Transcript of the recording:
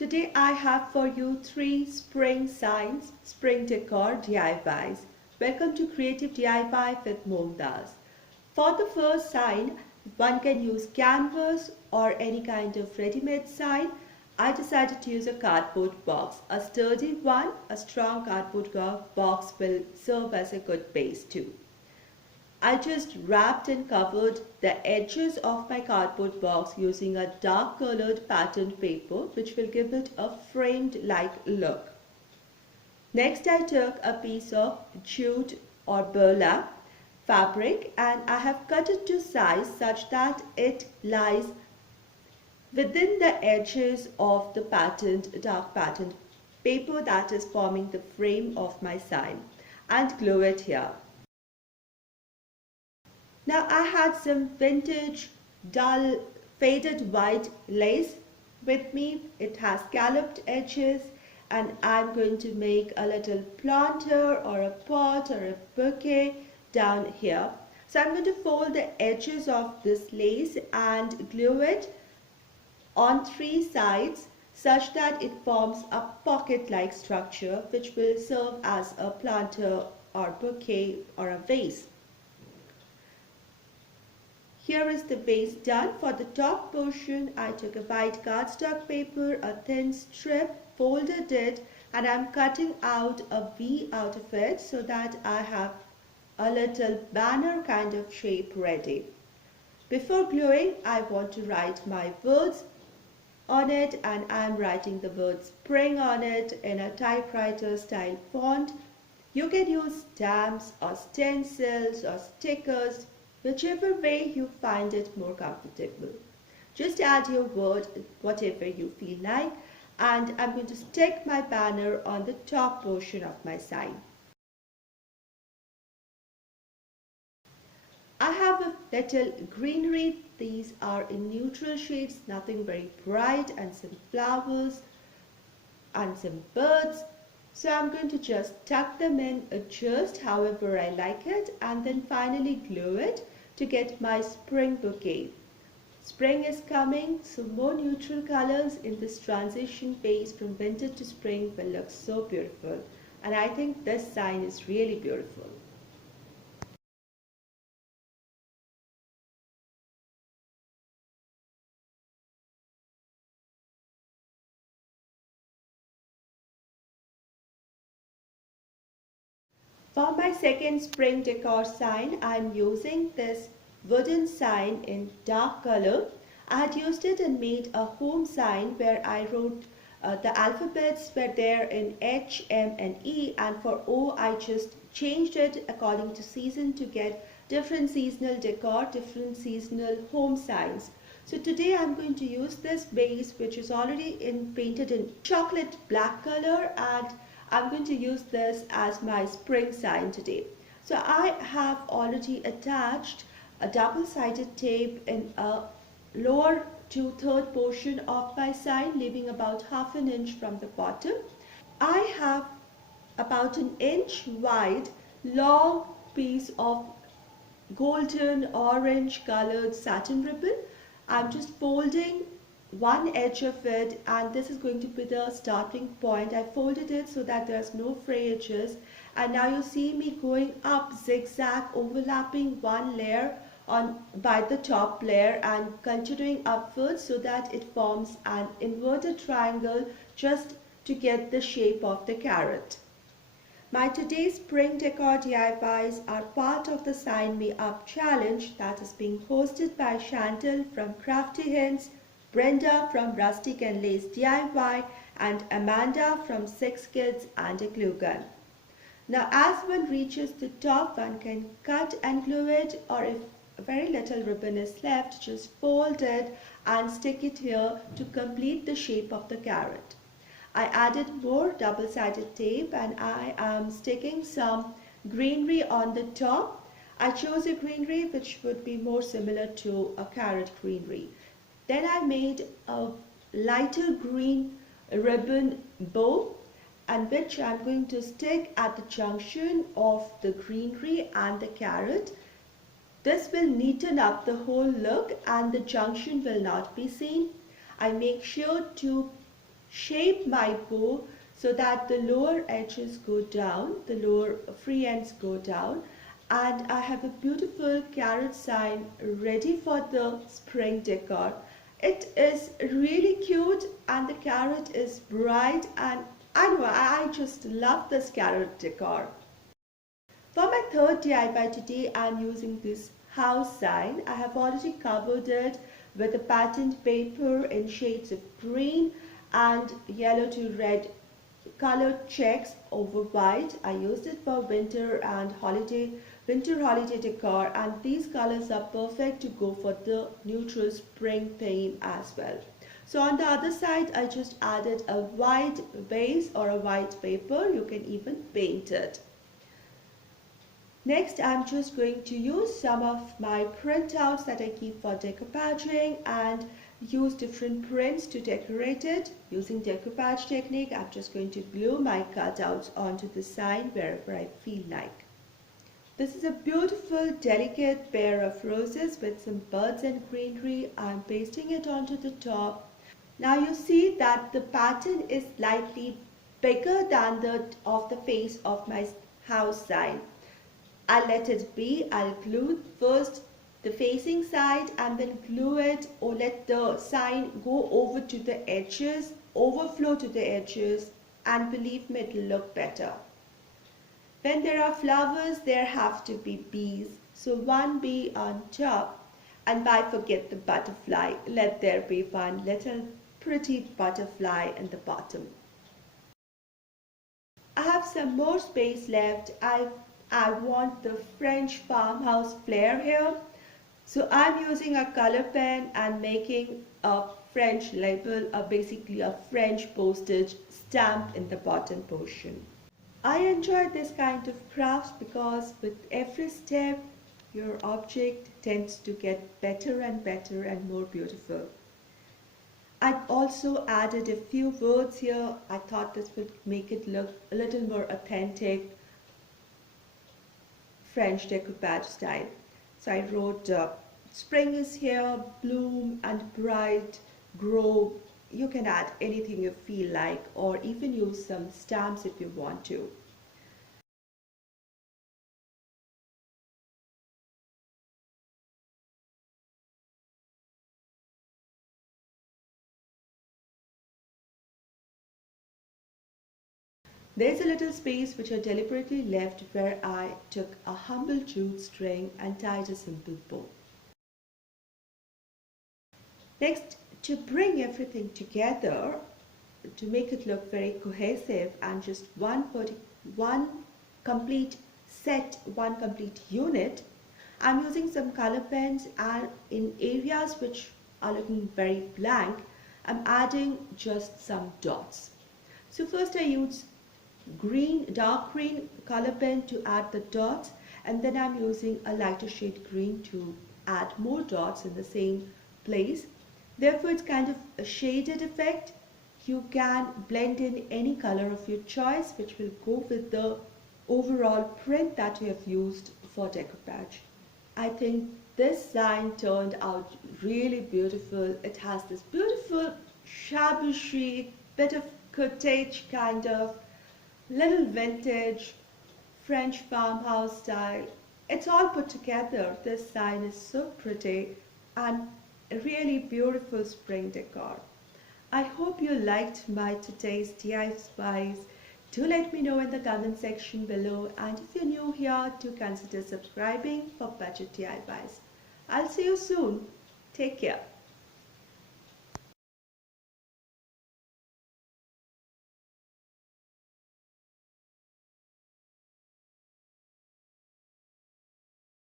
Today I have for you 3 spring signs, spring decor DIYs. Welcome to Creative DIY with Momdaz. For the first sign, one can use canvas or any kind of ready-made sign. I decided to use a cardboard box. A sturdy one, a strong cardboard box will serve as a good base too. I just wrapped and covered the edges of my cardboard box using a dark colored patterned paper which will give it a framed like look. Next I took a piece of jute or burlap fabric and I have cut it to size such that it lies within the edges of the dark patterned paper that is forming the frame of my sign, and glue it here. Now I had some vintage dull faded white lace with me. It has scalloped edges and I'm going to make a little planter or a pot or a bouquet down here. So I'm going to fold the edges of this lace and glue it on 3 sides such that it forms a pocket-like structure which will serve as a planter or bouquet or a vase. Here is the base done. For the top portion, I took a white cardstock paper, a thin strip, folded it, and I'm cutting out a V out of it so that I have a little banner kind of shape ready. Before gluing, I want to write my words on it, and I'm writing the word spring on it in a typewriter style font. You can use stamps or stencils or stickers, whichever way you find it more comfortable. Just add your word, whatever you feel like, and I'm going to stick my banner on the top portion of my sign. I have a little greenery. These are in neutral shades, nothing very bright, and some flowers and some birds. So I'm going to just tuck them in just however I like it and then finally glue it to get my spring bouquet. Spring is coming, so more neutral colors in this transition phase from winter to spring will look so beautiful. And I think this sign is really beautiful. For my second spring decor sign, I am using this wooden sign in dark color. I had used it and made a home sign where I wrote the alphabets were there in H, M and E, and for O I just changed it according to season to get different seasonal decor, different seasonal home signs. So today I'm going to use this base which is already painted in chocolate black color, and I'm going to use this as my spring sign today. So I have already attached a double-sided tape in a lower to third portion of my sign, leaving about half an inch from the bottom. I have about an inch wide long piece of golden orange colored satin ribbon. I'm just folding one edge of it, and this is going to be the starting point. I folded it so that there's no fray edges, and now you see me going up zigzag, overlapping one layer by the top layer and continuing upwards so that it forms an inverted triangle just to get the shape of the carrot. My today's spring decor DIYs are part of the Sign Me Up challenge that is being hosted by Chantal from Crafty Hints, Brenda from Rustic and Lace DIY, and Amanda from 6 Kids and a Glue Gun. Now as one reaches the top, one can cut and glue it, or if very little ribbon is left, just fold it and stick it here to complete the shape of the carrot. I added more double-sided tape and I am sticking some greenery on the top. I chose a greenery which would be more similar to a carrot greenery. Then I made a lighter green ribbon bow, and which I'm going to stick at the junction of the greenery and the carrot. This will neaten up the whole look and the junction will not be seen. I make sure to shape my bow so that the lower edges go down, the lower free ends go down, and I have a beautiful carrot sign ready for the spring decor. It is really cute and the carrot is bright, and I know I just love this carrot decor. For my third DIY today, I am using this house sign. I have already covered it with a patterned paper in shades of green and yellow to red colored checks over white. I used it for winter holiday decor, and these colors are perfect to go for the neutral spring theme as well. So on the other side, I just added a white base or a white paper. You can even paint it. Next, I'm just going to use some of my printouts that I keep for decoupaging and use different prints to decorate it. Using decoupage technique, I'm just going to glue my cutouts onto the sign wherever I feel like. This is a beautiful, delicate pair of roses with some birds and greenery. I'm pasting it onto the top. Now you see that the pattern is slightly bigger than that of the face of my house sign. I'll let it be. I'll glue first the facing side and then glue it, or let the sign go over to the edges, overflow to the edges, and believe me, it'll look better. When there are flowers, there have to be bees. So one bee on top, and why forget the butterfly? Let there be one little pretty butterfly in the bottom. I have some more space left. I want the French farmhouse flair here. So I'm using a color pen and making a French label, basically a French postage stamp in the bottom portion. I enjoy this kind of crafts because with every step, your object tends to get better and better and more beautiful. I also added a few words here. I thought this would make it look a little more authentic French decoupage style. So I wrote spring is here, bloom and bright, grow. You can add anything you feel like, or even use some stamps if you want to. There's a little space which I deliberately left where I took a humble jute string and tied a simple bow. Next, to bring everything together, to make it look very cohesive and just one complete set, one complete unit, I'm using some color pens, and in areas which are looking very blank, I'm adding just some dots. So first I use dark green color pen to add the dots, and then I'm using a lighter shade green to add more dots in the same place. Therefore, it's kind of a shaded effect. You can blend in any color of your choice, which will go with the overall print that you have used for decoupage. I think this sign turned out really beautiful. It has this beautiful shabby chic, bit of cottage kind of, little vintage French farmhouse style. It's all put together. This sign is so pretty and a really beautiful spring decor. I hope you liked my today's DIYs. Do let me know in the comment section below, and if you're new here, do consider subscribing for budget DIYs. I'll see you soon. Take care.